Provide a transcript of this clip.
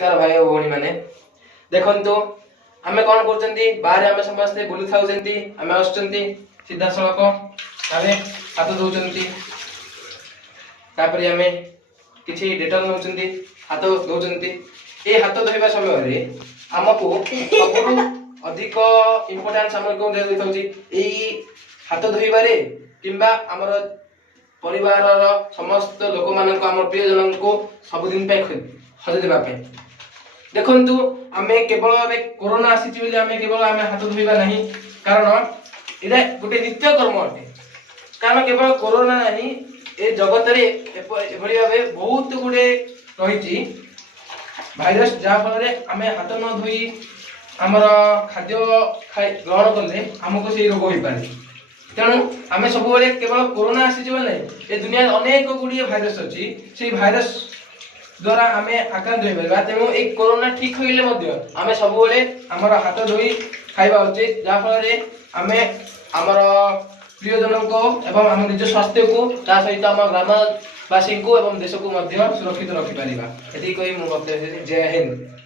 नमस्कार भाई और भौणी माने देखंतु आमे कोन करचंती बाहर आमे समस्त बुलु थाउचंती आमे आछचंती सीधा सड़क आमे हाथ धोचंती तापरे आमे किछि डेटॉल नउचंती हाथ धोचंती ए हाथ धोइबा समय रे हमकु सबुरु अधिक इंपोर्टेंस हमर को दे दिथौची एई हाथ धोइबा रे किंबा हमर परिवार समस्त लोक मान प्रियजन को सबुदिन हजे देवा देखु आमे केवल कोरोना आसी आमे केवल आमे हाथ धोइबा नहीं कारण एटा गोटे नित्य कर्म अटे कारण केवल कोरोना नहीं ए जगत रे एभली भाबे बहुत गुडे रहिछि भाइरस जा फल रे आमे हाथ न धोई हमर खाद्य ग्रहण करले हमको से रोग होई पारे तेणु आमे सब बेले केवल कोरोना आसी नहीं ए दुनिया अनेक गुड़िए भाइरस अच्छी से भाइरस द्वारा आमे आक्रांत हो पारिबा तेणु ए कोरोना ठीक होइले मध्ये आमे सब बेले हमर हाथ धोई खाइबा उचित जा फल रे आमे हमर प्रियजन को एवं हम निज स्वास्थ्य को ता सहित हम ग्रामवासी को एवं देश को मध्ये सुरक्षित रखि पारिबा एति कोइ मु बक्तव्य जय हिंद।